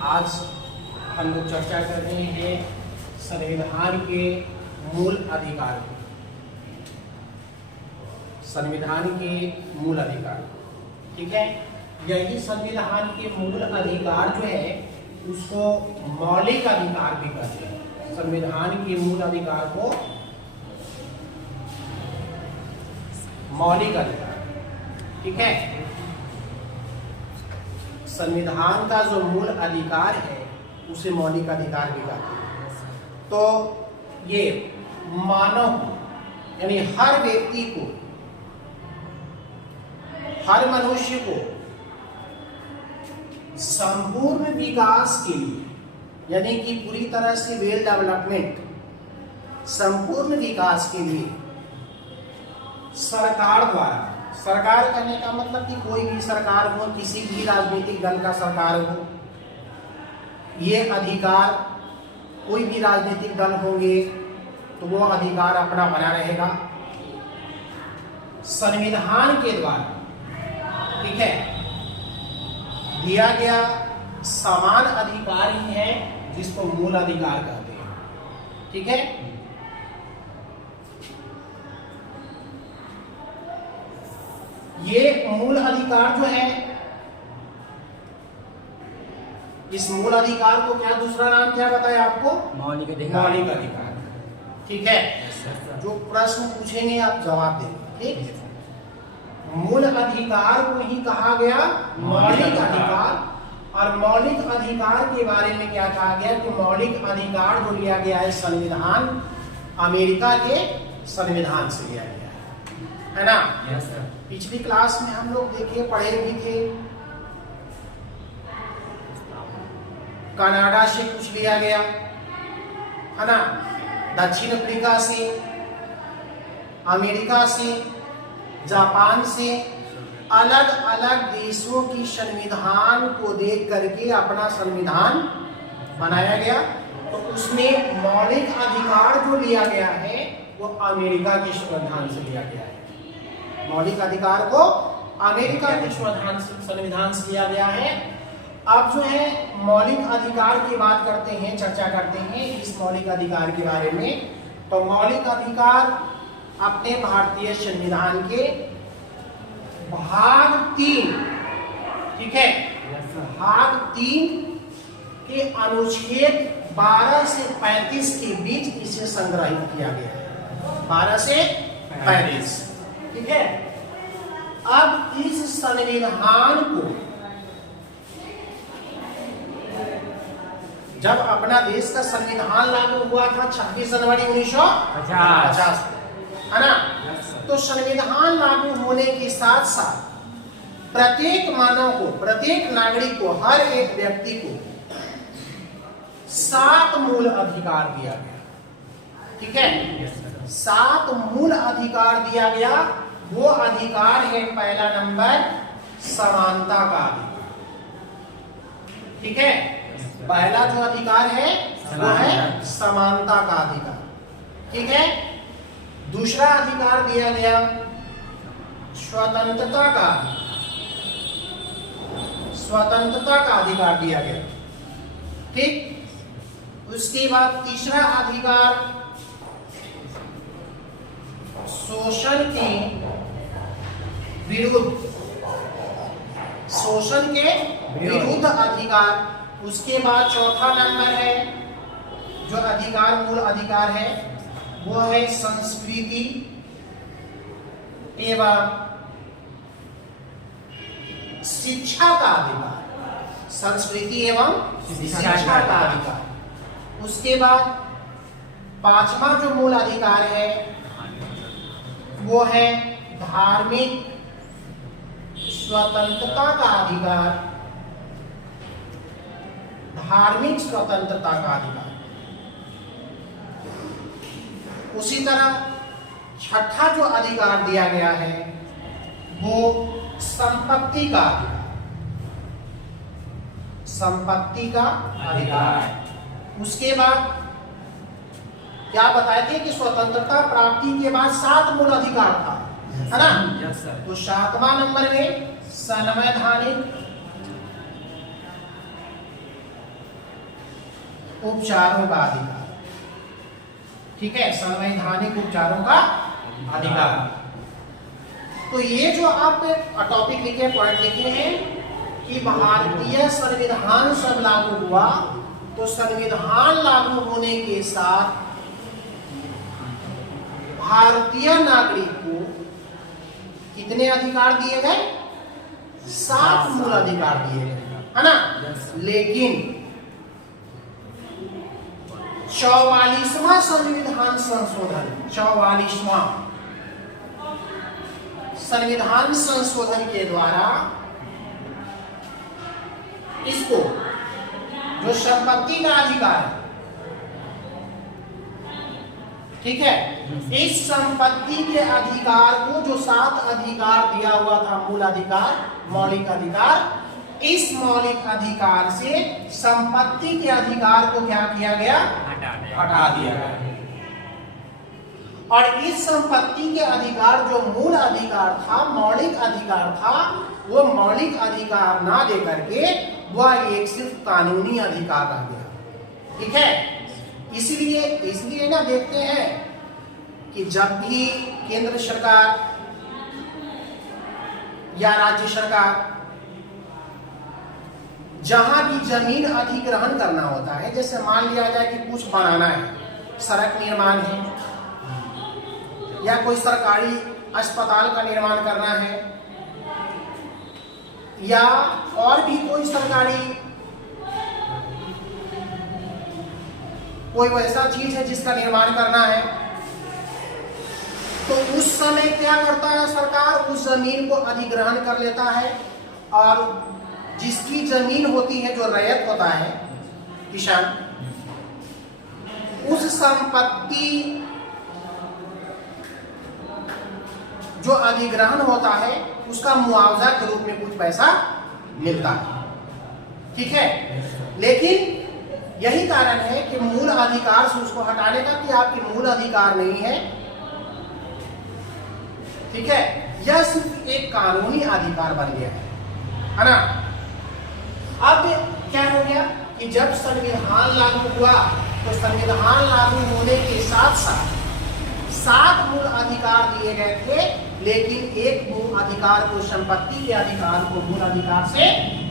आज हम लोग चर्चा कर रहे हैं संविधान के मूल अधिकार की। संविधान के मूल अधिकार, ठीक है। यही संविधान के मूल अधिकार जो है उसको मौलिक अधिकार भी कहते हैं। संविधान के मूल अधिकार को मौलिक अधिकार, ठीक है। संविधान का जो मूल अधिकार है उसे मौलिक अधिकार भी कहते हैं। तो ये मानव यानी हर व्यक्ति को, हर मनुष्य को संपूर्ण विकास के लिए, यानी कि पूरी तरह से वेल डेवलपमेंट, संपूर्ण विकास के लिए सरकार द्वारा, सरकार कहने का मतलब कि कोई भी सरकार हो, किसी भी राजनीतिक दल का सरकार हो, ये अधिकार कोई भी राजनीतिक दल होंगे तो वो अधिकार अपना बना रहेगा। संविधान के द्वारा, ठीक है, दिया गया समान अधिकार ही है जिसको मूल अधिकार कहते हैं, ठीक है। ये मूल अधिकार जो है, इस मूल अधिकार को क्या दूसरा नाम क्या बताया आपको? मौलिक अधिकार। मौलिक अधिकार, ठीक है। जो प्रश्न पूछेंगे आप जवाब देंगे, ठीक। मूल अधिकार को ही कहा गया मौलिक अधिकार। और मौलिक अधिकार के बारे में क्या कहा गया कि मौलिक अधिकार जो लिया गया है संविधान, अमेरिका के संविधान से लिया गया है ना। Yes sir. पिछली क्लास में हम लोग देखे पढ़े भी थे, कनाडा से कुछ लिया गया है ना, दक्षिण अफ्रीका से, अमेरिका से, जापान से, अलग अलग देशों की संविधान को देख करके अपना संविधान बनाया गया। तो उसमें मौलिक अधिकार जो लिया गया है वो अमेरिका के संविधान से लिया गया है। मौलिक अधिकार को अमेरिका के संविधान से लिया गया है। अब जो है मौलिक अधिकार की बात करते हैं, चर्चा करते हैं इस मौलिक अधिकार के बारे में। तो मौलिक अधिकार अपने भारतीय संविधान के भाग 3, ठीक है, भाग 3 के अनुच्छेद 12 से 35 के बीच इसे संग्रहित किया गया है। 12 से 35, ठीक है। अब इस संविधान को जब अपना देश का संविधान लागू हुआ था 26 जनवरी 1950 है ना, तो संविधान लागू होने के साथ साथ प्रत्येक मानव को, प्रत्येक नागरिक को, हर एक व्यक्ति को 7 मूल अधिकार दिया गया, ठीक है। 7 मूल अधिकार दिया गया। वो अधिकार है, पहला नंबर समानता का अधिकार, ठीक है। पहला जो अधिकार है वो है समानता का अधिकार, ठीक है। दूसरा अधिकार दिया गया स्वतंत्रता का, स्वतंत्रता का अधिकार दिया गया, ठीक। उसके बाद तीसरा अधिकार शोषण के विरुद्ध, शोषण के विरुद्ध अधिकार। उसके बाद चौथा नंबर है जो अधिकार, मूल अधिकार है, वो है संस्कृति एवं शिक्षा का अधिकार, संस्कृति एवं शिक्षा का अधिकार। उसके बाद 5वां जो मूल अधिकार है वो है धार्मिक स्वतंत्रता का अधिकार, धार्मिक स्वतंत्रता का अधिकार। उसी तरह छठा जो अधिकार दिया गया है वो संपत्ति का अधिकार, संपत्ति का अधिकार। उसके बाद क्या बताए थे कि स्वतंत्रता प्राप्ति के बाद 7 मूल अधिकार था, है ना। तो 7वां नंबर में संवैधानिक उपचारों का अधिकार। ठीक है, संवैधानिक उपचारों का अधिकार। तो ये जो आप टॉपिक लिखे, पॉइंट लिखे हैं कि भारतीय संविधान सब लागू हुआ, तो संविधान लागू होने के साथ भारतीय नागरिक को कितने अधिकार दिए गए? 7 मूल अधिकार दिए गए, है ना। लेकिन 44वां संविधान संशोधन, 44वां संविधान संशोधन के द्वारा इसको जो संपत्ति का अधिकार है, ठीक है, इस संपत्ति के अधिकार को जो 7 अधिकार दिया हुआ था, मूल अधिकार, मौलिक अधिकार, इस मौलिक अधिकार से संपत्ति के अधिकार को क्या किया गया? हटा दिया गया। और इस संपत्ति के अधिकार जो मूल अधिकार था, मौलिक अधिकार था, वो मौलिक अधिकार ना दे करके वह एक सिर्फ कानूनी अधिकार रह गया। ठीक है, इसलिए ना देखते हैं कि जब भी केंद्र सरकार या राज्य सरकार जहां भी जमीन अधिग्रहण करना होता है, जैसे मान लिया जाए कि कुछ बनाना है, सड़क निर्माण है या कोई सरकारी अस्पताल का निर्माण करना है या और भी कोई सरकारी कोई वैसा चीज है जिसका निर्माण करना है, तो उस समय क्या करता है सरकार? उस जमीन को अधिग्रहण कर लेता है और जिसकी जमीन होती है, जो रैयत होता है, किसान, उस संपत्ति जो अधिग्रहण होता है उसका मुआवजा के रूप में कुछ पैसा मिलता है। ठीक है, लेकिन यही कारण है कि मूल अधिकार से उसको हटाने का, कि आपके मूल अधिकार नहीं है। ठीक है, यह सिर्फ एक कानूनी अधिकार बन गया है ना। अब क्या हो गया कि जब संविधान लागू हुआ, तो संविधान लागू होने के साथ साथ 7 मूल अधिकार दिए गए थे, लेकिन एक मूल अधिकार को, संपत्ति के अधिकार को मूल अधिकार से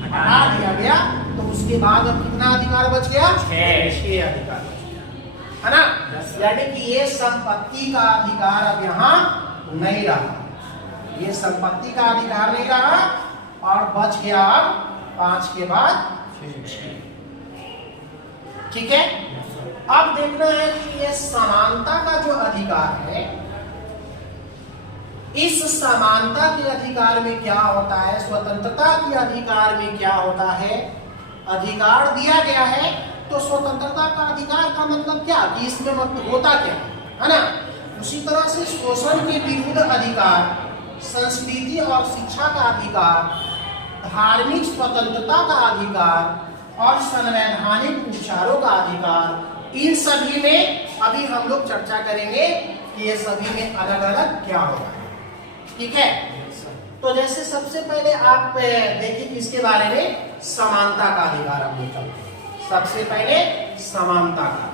हटा दिया गया। तो उसके बाद अब कितना अधिकार बच गया? 6 अधिकार बच गया, है ना। यानी कि ये संपत्ति का अधिकार अब यहाँ नहीं रहा, ये संपत्ति का अधिकार नहीं रहा और बच गया अब 5 के बाद 6। ठीक है, अब देखना है कि ये समानता का जो अधिकार है, इस समानता के अधिकार में क्या होता है, स्वतंत्रता के अधिकार में क्या होता है। अधिकार दिया गया है, तो स्वतंत्रता का अधिकार का मतलब क्या, कि इसमें मतलब होता क्या है ना। उसी तरह से शोषण के विरुद्ध अधिकार, संस्कृति और शिक्षा का अधिकार, धार्मिक स्वतंत्रता का अधिकार और संवैधानिक उपचारों का अधिकार, इन सभी में अभी हम लोग चर्चा करेंगे कि ये सभी में अलग अलग क्या होगा। ठीक है, तो जैसे सबसे पहले आप देखिए किसके बारे में, समानता का अधिकार। हम लोग सबसे पहले समानता का,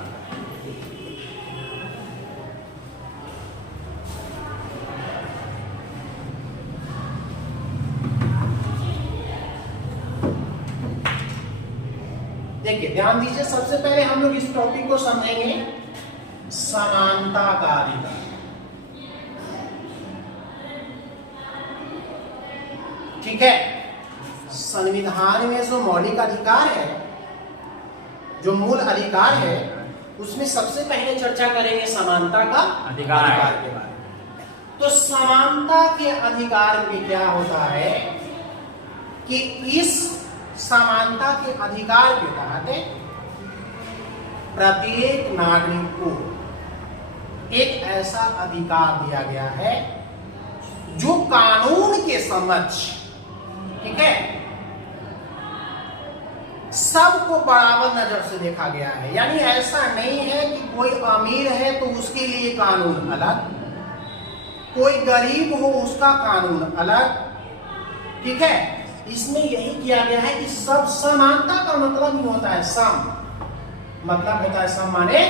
देखिए ध्यान दीजिए, सबसे पहले हम लोग इस टॉपिक को समझेंगे, समानता का अधिकार। ठीक है, संविधान में जो मौलिक अधिकार है, जो मूल अधिकार है, उसमें सबसे पहले चर्चा करेंगे समानता का अधिकार के बारे में। तो समानता के अधिकार में क्या होता है कि इस समानता के अधिकार के तहत प्रत्येक नागरिक को एक ऐसा अधिकार दिया गया है जो कानून के समक्ष, ठीक है, सबको बराबर नजर से देखा गया है। यानी ऐसा नहीं है कि कोई अमीर है तो उसके लिए कानून अलग, कोई गरीब हो उसका कानून अलग। ठीक है, इसमें यही किया गया है कि सब, समानता का मतलब ही होता है सम, मतलब होता है सब माने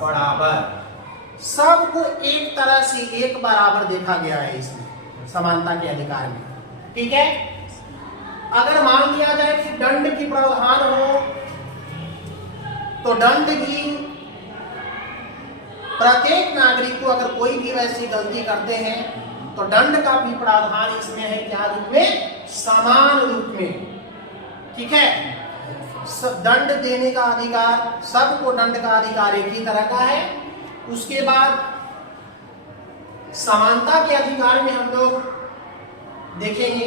बराबर, सबको एक तरह से एक बराबर देखा गया है इसमें समानता के अधिकार में। ठीक है, अगर मान लिया जाए कि दंड की प्रावधान हो तो दंड भी प्रत्येक नागरिक को, अगर कोई भी वैसी गलती करते हैं तो दंड का भी प्रावधान इसमें है, क्या रूप में, समान रूप में। ठीक है, दंड देने का अधिकार, सबको दंड का अधिकार एक ही तरह का है। उसके बाद समानता के अधिकार में हम लोग देखेंगे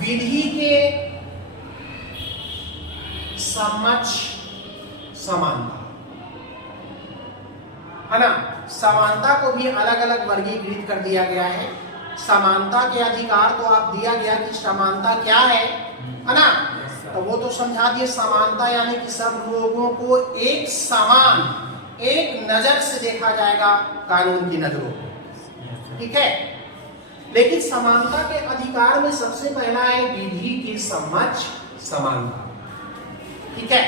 विधि के समक्ष समानता, है ना। समानता को भी अलग अलग वर्गीकृत कर दिया गया है। समानता के अधिकार तो आप दिया गया कि समानता क्या है ना, तो वो तो समझा दिए। समानता यानी कि सब लोगों को एक समान, एक नजर से देखा जाएगा कानून की नजरों को। ठीक है, लेकिन समानता के अधिकार में सबसे पहला है विधि के समक्ष समानता। ठीक है,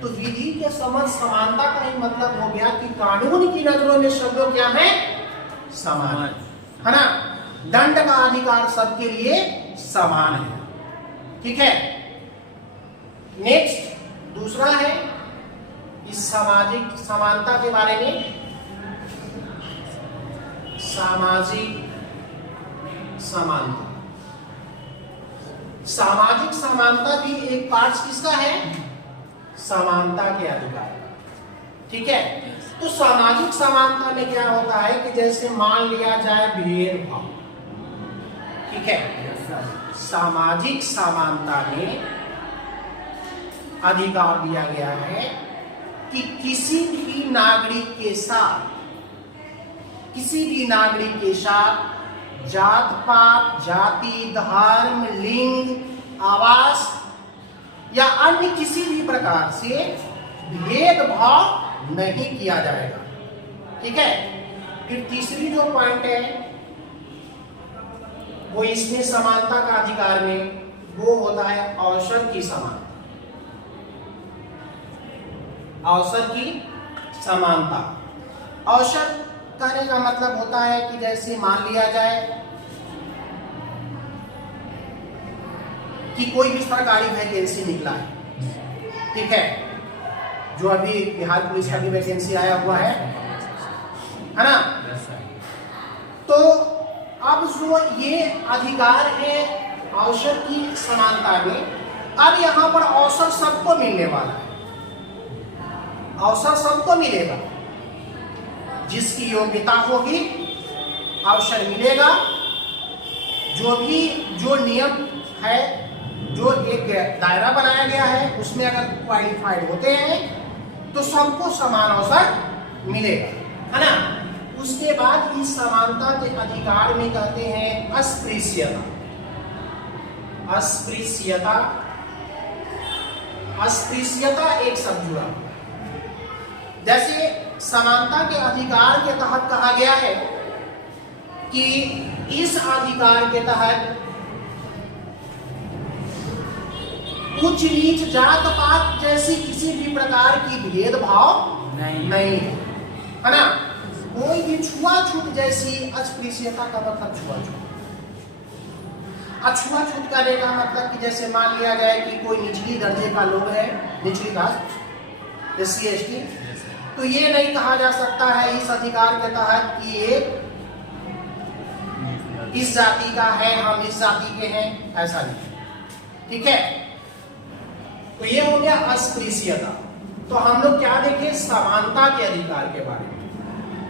तो विधि के समक्ष समानता का ही मतलब हो गया कि कानून की नजरों में सब लोग क्या है, समान, है ना। दंड का अधिकार सबके लिए समान है। ठीक है, नेक्स्ट दूसरा है इस सामाजिक समानता के बारे में, सामाजिक समानता। सामाजिक समानता भी एक पार्ट किसका है, समानता के अधिकार। ठीक है, तो सामाजिक समानता में क्या होता है कि जैसे मान लिया जाए भेदभाव। ठीक है, सामाजिक समानता में अधिकार दिया गया है कि किसी भी नागरिक के साथ, किसी भी नागरिक के साथ जात पात, जाति, धर्म, लिंग, आवास या अन्य किसी भी प्रकार से भेदभाव नहीं किया जाएगा। ठीक है, फिर तीसरी जो पॉइंट है वो इसमें समानता का अधिकार में वो होता है अवसर की समानता। अवसर की समानता, अवसर कहने का मतलब होता है कि जैसे मान लिया जाए कि कोई भी सरकारी वैकेंसी निकला है। ठीक है, जो अभी बिहार पुलिस का भी वैकेंसी आया हुआ है ना। तो अब जो ये अधिकार है अवसर की समानता में, अब यहां पर अवसर सबको मिलने वाला है। अवसर सबको मिलेगा, जिसकी योग्यता होगी अवसर मिलेगा। जो नियम है, जो एक दायरा बनाया गया है उसमें अगर क्वालिफाइड होते हैं तो सबको समान अवसर मिलेगा, है ना। उसके बाद इस समानता के अधिकार में कहते हैं अस्पृश्यता। अस्पृश्यता, अस्पृश्यता एक शब्द जुड़ा, जैसे समानता के अधिकार के तहत कहा गया है कि इस अधिकार के तहत उच्च नीच, जात पात जैसी किसी भी प्रकार की भेदभाव नहीं है ना। कोई भी छुआछूत जैसी, अस्पृश्यता का मतलब छुआछूत। अछुआछूत करने का मतलब कि जैसे मान लिया जाए कि कोई निचली दर्जे का लोग है, निचली कास्ट, SC ST, तो ये नहीं कहा जा सकता है इस अधिकार के तहत कि ये इस जाति का है, हम इस जाति के हैं, ऐसा नहीं। ठीक है, तो ये हो गया अस्पृश्यता। तो हम लोग क्या देखें, समानता के अधिकार के बारे में,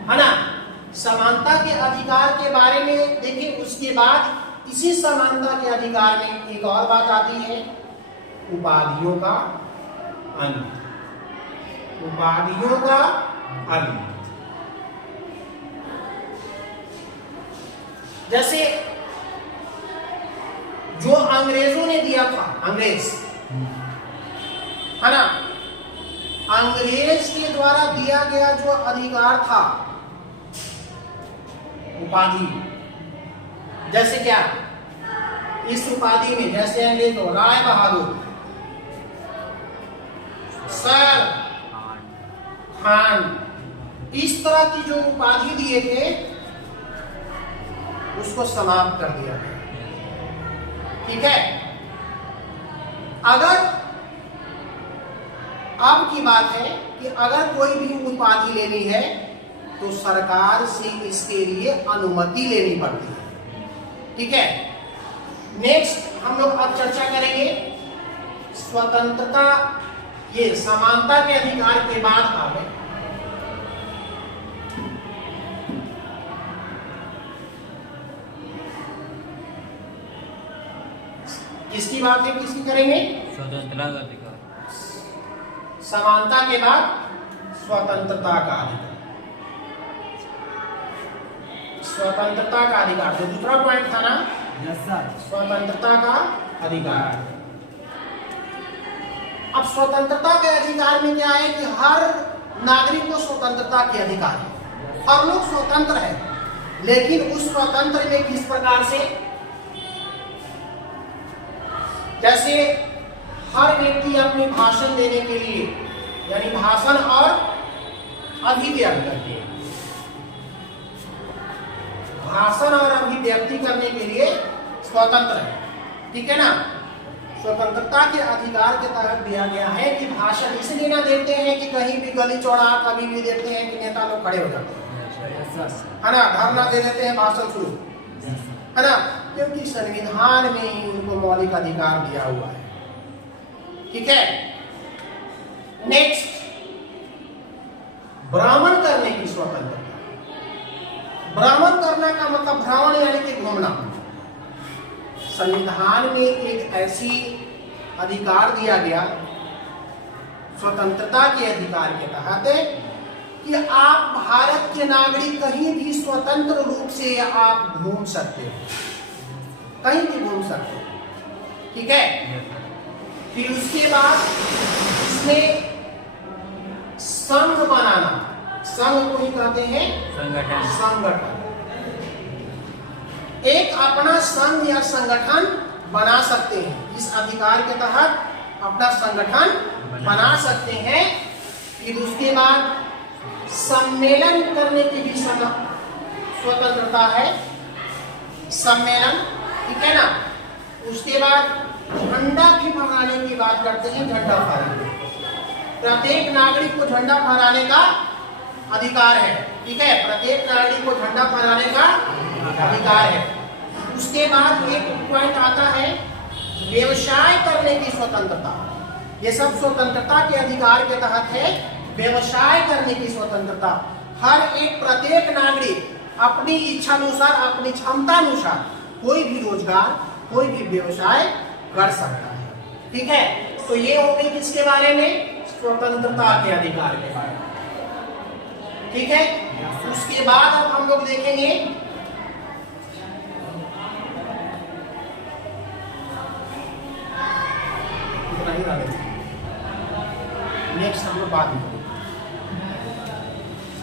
है ना। समानता के अधिकार के बारे में देखिए। उसके बाद इसी समानता के अधिकार में एक और बात आती है, उपाधियों का अंत। उपाधियों का अंत, जैसे जो अंग्रेजों ने दिया था, अंग्रेज, है ना, अंग्रेज के द्वारा दिया गया जो अधिकार था, उपाधि, जैसे क्या, इस उपाधि में जैसे अंग्रेज राय बहादुर, सर, खान, इस तरह की जो उपाधि दिए थे उसको समाप्त कर दिया गया। ठीक है, अगर अब की बात है कि अगर कोई भी उपाधि लेनी है तो सरकार से इसके लिए अनुमति लेनी पड़ती है। ठीक है, नेक्स्ट हम लोग अब चर्चा करेंगे स्वतंत्रता, ये समानता के अधिकार के बाद आगे किसकी बात है, किसकी करेंगे? स्वतंत्रता का अधिकार। समानता के बाद स्वतंत्रता का अधिकार। स्वतंत्रता का अधिकार जो दूसरा पॉइंट था ना, स्वतंत्रता का अधिकार। अब स्वतंत्रता के अधिकार में क्या है कि हर नागरिक को स्वतंत्रता के अधिकार है, हर लोग स्वतंत्र है, लेकिन उस स्वतंत्र में किस प्रकार से, जैसे हर व्यक्ति अपने भाषण देने के लिए, यानी भाषण और अभिव्यक्ति, भाषण और अभिव्यक्ति करने के लिए स्वतंत्र है। ठीक है ना, स्वतंत्रता के अधिकार के तहत दिया गया है कि भाषण इसलिए ना देते हैं कि कहीं भी गली चौड़ा कभी भी देखते हैं कि नेता लोग खड़े हो जाते हैं, है ना, धरना दे देते हैं, भाषण शुरू, है ना, क्योंकि संविधान में ही उनको मौलिक अधिकार दिया हुआ है। ठीक है, नेक्स्ट, भ्रमण करने की स्वतंत्रता। भ्रमण करना का मतलब भ्रमण यानी कि घूमना। संविधान में एक ऐसी अधिकार दिया गया स्वतंत्रता के अधिकार के तहत कि आप भारत के नागरिक कहीं भी स्वतंत्र रूप से आप घूम सकते हो, कहीं भी घूम सकते हो। ठीक है, फिर उसके बाद इसमें संघ बनाना, संघ को ही कहते हैं संगठन। एक अपना संघ या संगठन बना सकते हैं, इस अधिकार के तहत अपना संगठन बना सकते हैं। फिर उसके बाद सम्मेलन करने की भी स्वतंत्रता है, सम्मेलन। ठीक है ना, उसके बाद झंडा भी फहराने की बात करते हैं, झंडा फहराने, प्रत्येक नागरिक को झंडा फहराने का अधिकार है। ठीक है, प्रत्येक नागरिक को झंडा फहराने का अधिकार है। उसके बाद एक पॉइंट आता है व्यवसाय करने की स्वतंत्रता। ये सब स्वतंत्रता के अधिकार के तहत है। व्यवसाय करने की स्वतंत्रता, हर एक प्रत्येक नागरिक अपनी इच्छा अनुसार, अपनी क्षमता अनुसार कोई भी रोजगार, कोई भी व्यवसाय कर सकता है। ठीक है, तो ये हो गई किसके बारे में? स्वतंत्रता के अधिकार के बारे में। ठीक है, उसके बाद अब हम लोग देखेंगे नेक्स्ट हम लोग बाद में